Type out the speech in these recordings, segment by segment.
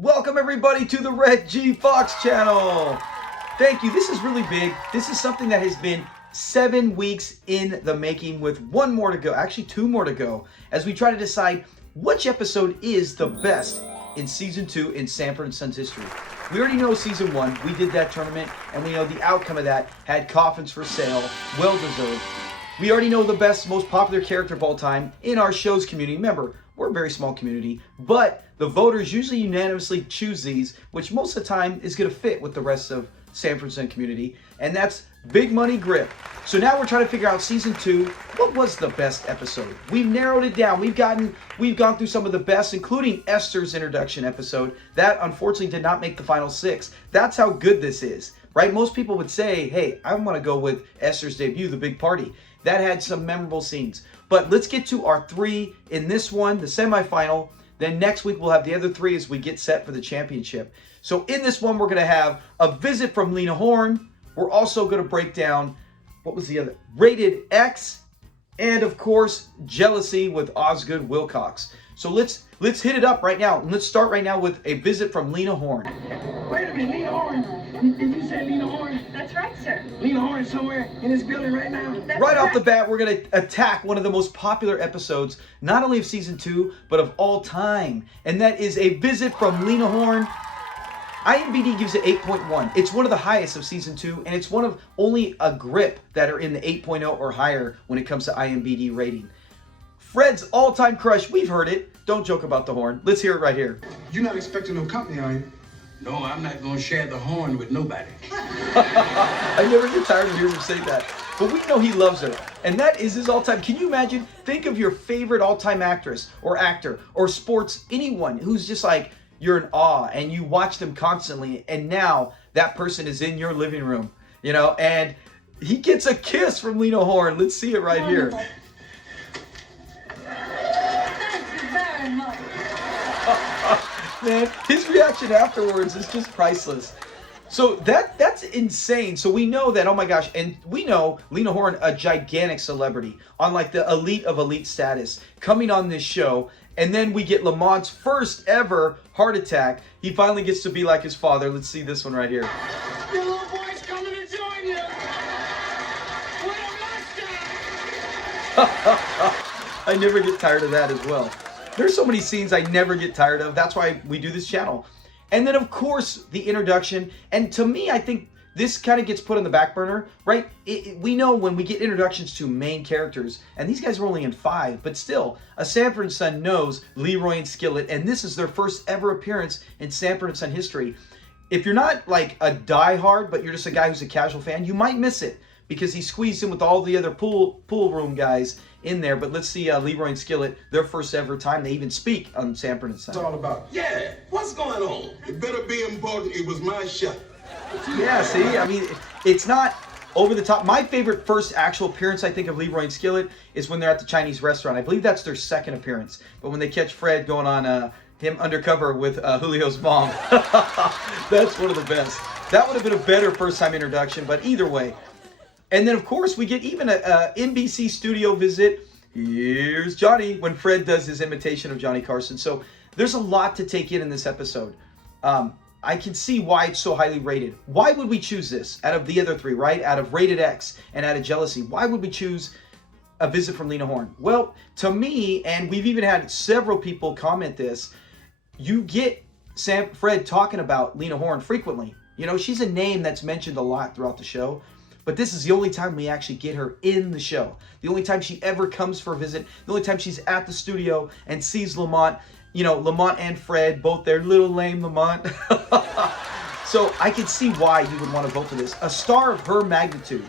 Welcome everybody to the Red G Fox channel. Thank you. This is really big. This is something that has been 7 weeks in the making with one more to go, actually 2 more to go, as we try to decide which episode is the best in season 2 in Sanford and Sons history. We already know season 1, we did that tournament, and we know the outcome of that had coffins for sale, well deserved. We already know the best, most popular character of all time in our show's community. Remember, we're a very small community, but the voters usually unanimously choose these, which most of the time is going to fit with the rest of Sanford and community, and that's Big Money Grip. So now we're trying to figure out season 2, what was the best episode? We've narrowed it down. We've gone through some of the best, including Esther's introduction episode. That unfortunately did not make the final 6. That's how good this is, right? Most people would say, hey, I want to go with Esther's debut, The Big Party. That had some memorable scenes. But let's get to our 3 in this one, the semifinal. Then next week we'll have the other 3 as we get set for the championship. So in this one, we're going to have a visit from Lena Horne. We're also going to break down, what was the other? Rated X. And of course, Jealousy with Osgood Wilcox. So let's hit it up right now. And let's start right now with a visit from Lena Horne. Wait a minute, Lena Horn. Did you say Lena Horn? That's right, sir. Lena Horn is somewhere in this building right now. Right off the bat, we're going to attack one of the most popular episodes, not only of season 2, but of all time. And that is a visit from Lena Horne. IMDb gives it 8.1. It's one of the highest of season 2, and it's one of only a grip that are in the 8.0 or higher when it comes to IMDb rating. Fred's all-time crush, we've heard it. Don't joke about the horn. Let's hear it right here. You're not expecting no company, are you? No, I'm not gonna share the horn with nobody. I never get tired of hearing him say that. But we know he loves her. And that is his all-time. Can you imagine? Think of your favorite all-time actress or actor or sports, anyone who's just like, you're in awe and you watch them constantly. And now that person is in your living room, you know, and he gets a kiss from Lena Horne. Let's see it right here. Man, his reaction afterwards is just priceless. So that's insane. So we know that, oh my gosh, and we know Lena Horne, a gigantic celebrity, on like the elite of elite status, coming on this show. And then we get Lamont's first ever heart attack. He finally gets to be like his father. Let's see this one right here. Your little boy's coming to join you. What a monster! I never get tired of that as well. There's so many scenes I never get tired of. That's why we do this channel. And then, of course, the introduction. And to me, I think this kind of gets put on the back burner, right? We know when we get introductions to main characters, and these guys are only in 5, but still, a Sanford and Son knows Leroy and Skillet, and this is their first ever appearance in Sanford and Son history. If you're not like a diehard, but you're just a guy who's a casual fan, you might miss it because he squeezed in with all the other pool room guys in there. But let's see Leroy and Skillet, their first ever time they even speak on Sanford and Son. It's all about. Yeah, what's going on? It better be important. It was my shot. Yeah, see, I mean, it's not over the top. My favorite first actual appearance, I think, of Leroy and Skillet is when they're at the Chinese restaurant. I believe that's their second appearance. But when they catch Fred going on him undercover with Julio's mom, that's one of the best. That would have been a better first-time introduction, but either way. And then, of course, we get even a NBC studio visit. Here's Johnny when Fred does his imitation of Johnny Carson. So there's a lot to take in this episode. I can see why it's so highly rated. Why would we choose this out of the other 3, right? Out of Rated X and out of Jealousy. Why would we choose a visit from Lena Horne? Well, to me, and we've even had several people comment this, you get Fred talking about Lena Horne frequently. You know, she's a name that's mentioned a lot throughout the show. But this is the only time we actually get her in the show. The only time she ever comes for a visit. The only time she's at the studio and sees Lamont. You know, Lamont and Fred, both there. Little lame Lamont. So I can see why you would want to vote for this. A star of her magnitude.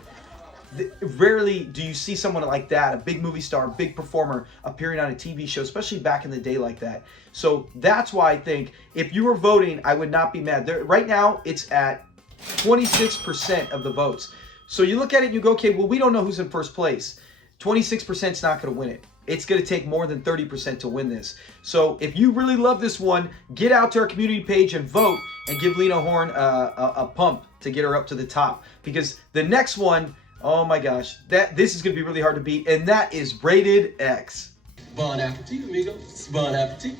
Rarely do you see someone like that, a big movie star, a big performer, appearing on a TV show, especially back in the day like that. So that's why I think if you were voting, I would not be mad. Right now, it's at 26% of the votes. So you look at it and you go, okay, well, we don't know who's in first place. 26% is not going to win it. It's going to take more than 30% to win this. So if you really love this one, get out to our community page and vote and give Lena Horne a pump to get her up to the top. Because the next one, oh my gosh, this is going to be really hard to beat. And that is Rated X. Bon appetit, amigos. Bon appetit.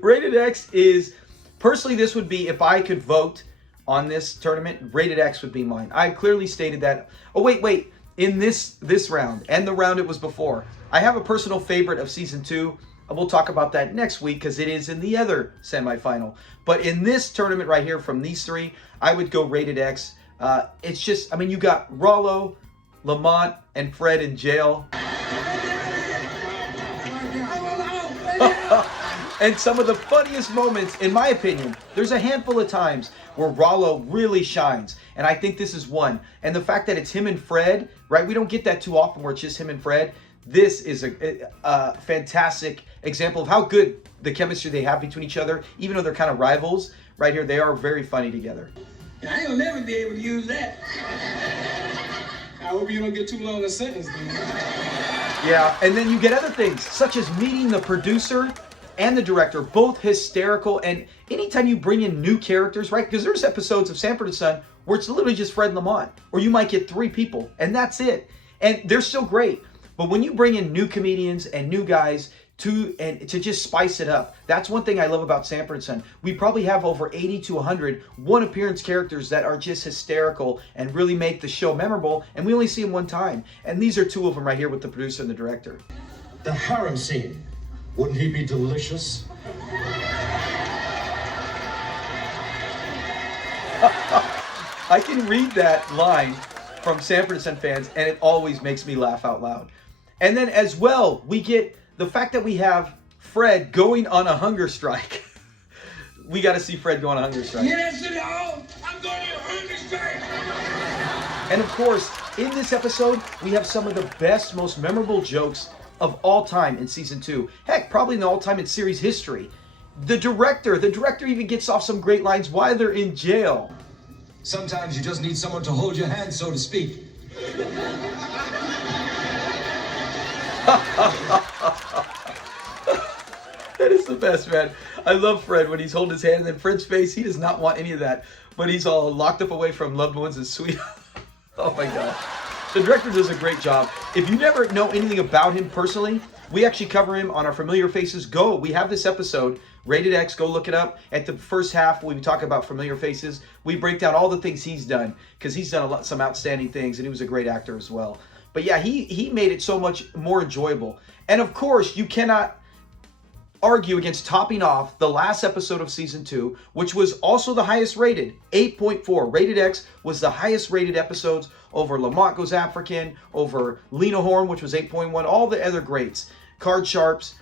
Rated X is Personally, this would be, if I could vote on this tournament, Rated X would be mine. I clearly stated that. Oh, wait. In this round and the round it was before, I have a personal favorite of season 2. We'll talk about that next week because it is in the other semifinal. But in this tournament right here from these 3, I would go Rated X. It's just, I mean, you got Rollo, Lamont, and Fred in jail. And some of the funniest moments, in my opinion, there's a handful of times where Rollo really shines. And I think this is one. And the fact that it's him and Fred, right? We don't get that too often where it's just him and Fred. This is a fantastic example of how good the chemistry they have between each other. Even though they're kind of rivals, right here, they are very funny together. I ain't gonna never be able to use that. I hope you don't get too long a sentence, then. Yeah, and then you get other things, such as meeting the producer and the director, both hysterical. And anytime you bring in new characters, right? Because there's episodes of Sanford and Son where it's literally just Fred and Lamont, or you might get 3 people, and that's it. And they're still great. But when you bring in new comedians and new guys to just spice it up, that's one thing I love about Sanford and Son. We probably have over 80 to 100 one-appearance characters that are just hysterical and really make the show memorable, and we only see them one time. And these are 2 of them right here with the producer and the director. The harem scene. Wouldn't he be delicious? I can read that line from Sanford and Son fans, and it always makes me laugh out loud. And then as well, we get the fact that we have Fred going on a hunger strike. We got to see Fred go on a hunger strike. Yeah, that's it all. I'm going on a hunger strike. And of course, in this episode, we have some of the best, most memorable jokes of all time in season 2. Heck, probably in the all-time in series history. The director even gets off some great lines while they're in jail. Sometimes you just need someone to hold your hand, so to speak. That is the best, man. I love Fred when he's holding his hand, and then Fred's face, he does not want any of that. But he's all locked up away from loved ones and sweet. Oh my God. The director does a great job. If you never know anything about him personally, we actually cover him on our Familiar Faces Go. We have this episode, Rated X, go look it up. At the first half, when we talk about Familiar Faces, we break down all the things he's done, because he's done some outstanding things, and he was a great actor as well. But yeah, he made it so much more enjoyable. And of course, you cannot argue against topping off the last episode of season 2, which was also the highest rated, 8.4. Rated X was the highest rated episodes over Lamont Goes African, over Lena Horne, which was 8.1, all the other greats, Card Sharps.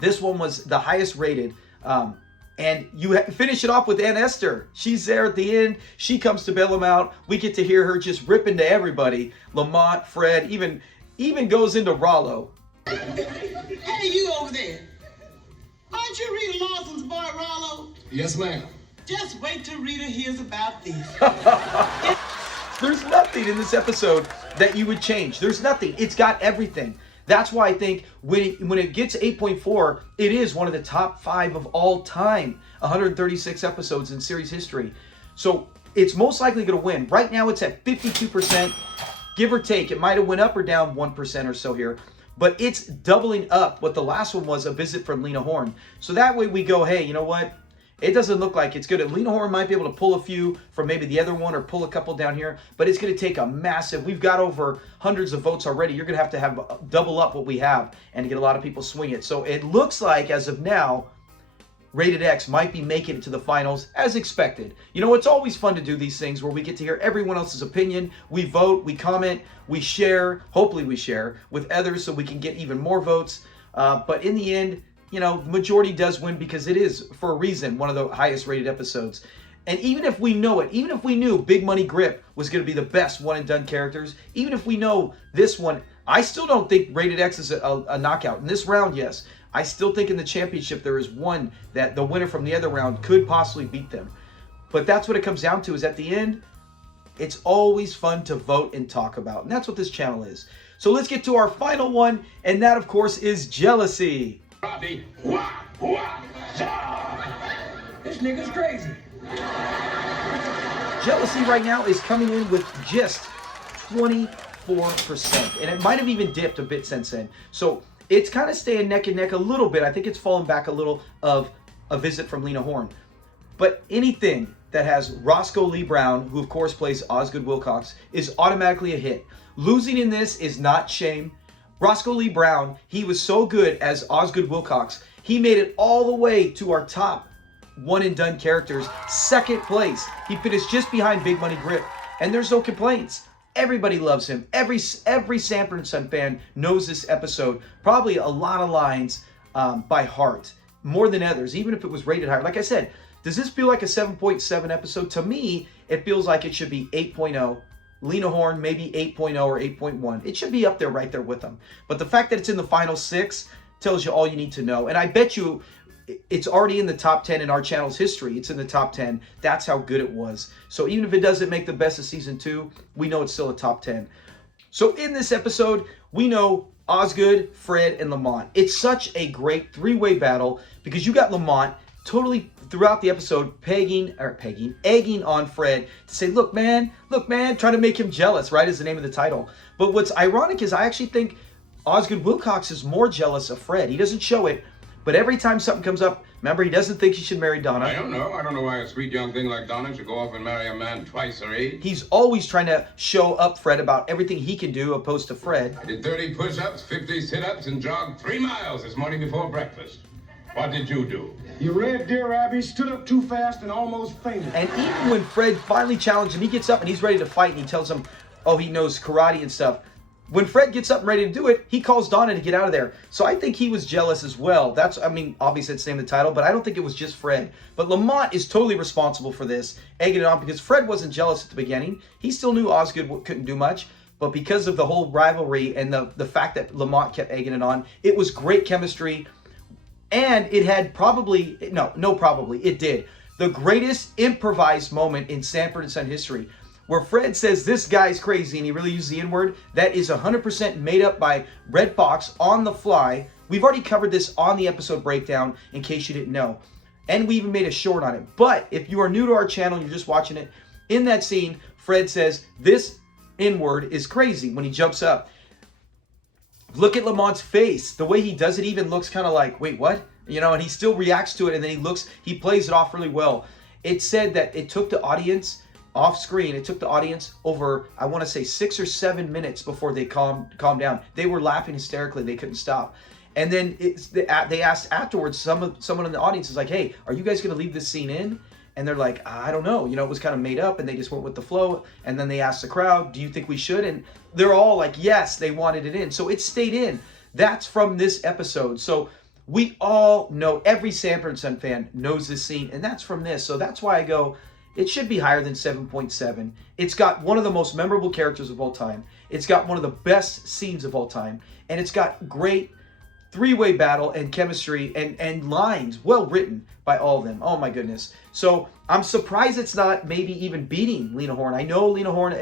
This one was the highest rated. And you finish it off with Aunt Esther. She's there at the end. She comes to bail him out. We get to hear her just rip into everybody. Lamont, Fred, even goes into Rollo. Hey, you over there. Aren't you Rita Lawson's boy, Rollo? Yes, ma'am. Just wait till Rita hears about this. There's nothing in this episode that you would change. There's nothing. It's got everything. That's why I think when it gets 8.4, it is one of the top 5 of all time. 136 episodes in series history. So it's most likely going to win. Right now it's at 52%, give or take. It might have went up or down 1% or so here. But it's doubling up what the last one was, a visit from Lena Horne. So that way we go, hey, you know what? It doesn't look like it's good. Lena Horne might be able to pull a few from maybe the other one or pull a couple down here, but it's going to take a massive, we've got over hundreds of votes already. You're going to have double up what we have and get a lot of people swing it. So it looks like, as of now, Rated X might be making it to the finals as expected. You know, it's always fun to do these things where we get to hear everyone else's opinion. We vote, we comment, we share, hopefully we share with others so we can get even more votes. But in the end, you know, the majority does win because it is, for a reason, one of the highest rated episodes. And even if we know it, even if we knew Big Money Grip was going to be the best one and done characters, even if we know this one, I still don't think Rated X is a knockout. In this round, yes. I still think in the championship there is one that the winner from the other round could possibly beat them. But that's what it comes down to, is at the end, it's always fun to vote and talk about. And that's what this channel is. So let's get to our final one, and that, of course, is Jealousy. This nigga's crazy. Jealousy right now is coming in with just 24%. And it might have even dipped a bit since then. So it's kind of staying neck and neck a little bit. I think it's fallen back a little of a visit from Lena Horne. But anything that has Roscoe Lee Brown, who of course plays Osgood Wilcox, is automatically a hit. Losing in this is not shame. Roscoe Lee Brown, he was so good as Osgood Wilcox. He made it all the way to our top one and done characters, second place. He finished just behind Big Money Grip, and there's no complaints. Everybody loves him. Every Sanford and Son fan knows this episode. Probably a lot of lines by heart, more than others, even if it was rated higher. Like I said, does this feel like a 7.7 episode? To me, it feels like it should be 8.0. Lena Horne, maybe 8.0 or 8.1. It should be up there, right there with them. But the fact that it's in the final 6 tells you all you need to know. And I bet you it's already in the top 10 in our channel's history. It's in the top 10. That's how good it was. So even if it doesn't make the best of season 2, we know it's still a top 10. So in this episode, we know Osgood, Fred, and Lamont. It's such a great three-way battle because you got Lamont totally throughout the episode egging on Fred to say, look man, trying to make him jealous, right, is the name of the title. But what's ironic is I actually think Osgood Wilcox is more jealous of Fred. He doesn't show it, but every time something comes up, remember, he doesn't think he should marry Donna. I don't know. I don't know why a sweet young thing like Donna should go off and marry a man twice her age. He's always trying to show up Fred about everything he can do opposed to Fred. I did 30 push-ups, 50 sit-ups, and jogged 3 miles this morning before breakfast. What did you do? You read Dear Abby, stood up too fast, and almost fainted. And even when Fred finally challenged him, he gets up and he's ready to fight, and he tells him, oh, he knows karate and stuff. When Fred gets up and ready to do it, he calls Donna to get out of there. So I think he was jealous as well. Obviously it's the name of the title, but I don't think it was just Fred. But Lamont is totally responsible for this, egging it on, because Fred wasn't jealous at the beginning. He still knew Osgood couldn't do much. But because of the whole rivalry and the fact that Lamont kept egging it on, it was great chemistry. And it had it did. The greatest improvised moment in Sanford and Son history, where Fred says this guy's crazy and he really used the N-word. That is 100% made up by Red Fox on the fly. We've already covered this on the episode breakdown in case you didn't know. And we even made a short on it. But if you are new to our channel, you're just watching it, in that scene, Fred says this N-word is crazy when he jumps up. Look at Lamont's face. The way he does it even looks kind of like, wait, what? You know, and he still reacts to it, and then he plays it off really well. It said that it took the audience off screen. It took the audience over, I want to say 6 or 7 minutes before they calmed down. They were laughing hysterically. They couldn't stop. And then they asked afterwards, someone in the audience is like, hey, are you guys going to leave this scene in? And they're like, I don't know. You know, it was kind of made up, and they just went with the flow. And then they asked the crowd, do you think we should? And they're all like, yes, they wanted it in. So it stayed in. That's from this episode. So we all know, every Sanford and Son fan knows this scene, and that's from this. So that's why I go, it should be higher than 7.7. It's got one of the most memorable characters of all time. It's got one of the best scenes of all time. And it's got great three-way battle and chemistry and lines well written by all of them. Oh my goodness. So I'm surprised it's not maybe even beating Lena Horne. I know Lena Horne,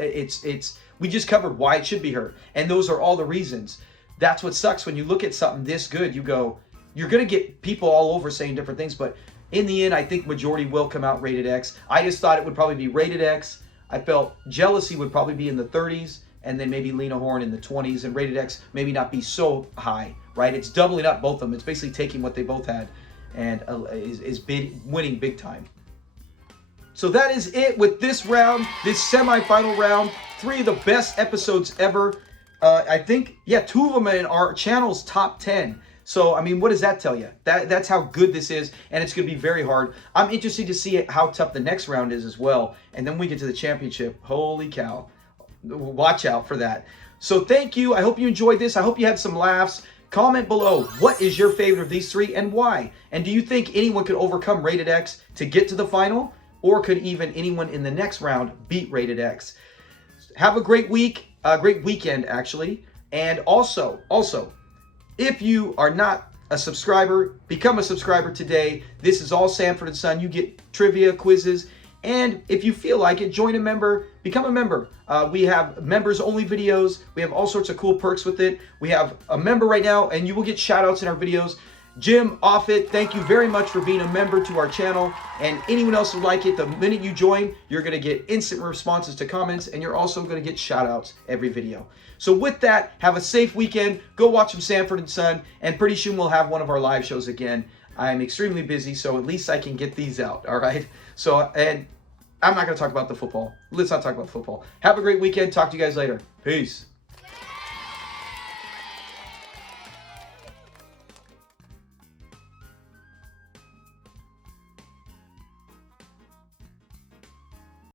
we just covered why it should be her. And those are all the reasons. That's what sucks when you look at something this good, you go, you're going to get people all over saying different things, but in the end, I think majority will come out rated X. I just thought it would probably be rated X. I felt Jealousy would probably be in the 30s, and then maybe Lena Horne in the 20s, and rated X maybe not be so high, right? It's doubling up both of them. It's basically taking what they both had and winning big time. So that is it with this round, this semifinal round. 3 of the best episodes ever. I think, 2 of them in our channel's top 10. So, I mean, what does that tell you? That's how good this is, and it's going to be very hard. I'm interested to see how tough the next round is as well. And then we get to the championship. Holy cow. Watch out for that. So thank you. I hope you enjoyed this. I hope you had some laughs. Comment below, what is your favorite of these 3 and why? And do you think anyone could overcome Rated X to get to the final? Or could even anyone in the next round beat Rated X? Have a great week, a great weekend actually. And also, if you are not a subscriber, become a subscriber today. This is all Sanford and Son. You get trivia, quizzes, and if you feel like it, join a member, become a member. We have members only videos. We have all sorts of cool perks with it. We have a member right now, and you will get shout outs in our videos. Jim Offit, thank you very much for being a member to our channel, and anyone else who like it, the minute you join, you're going to get instant responses to comments, and you're also going to get shout outs every video. So with that, have a safe weekend, go watch some Sanford and Son, and pretty soon we'll have one of our live shows again. I'm extremely busy, so at least I can get these out, all right? So, and I'm not going to talk about the football. Let's not talk about football. Have a great weekend. Talk to you guys later. Peace.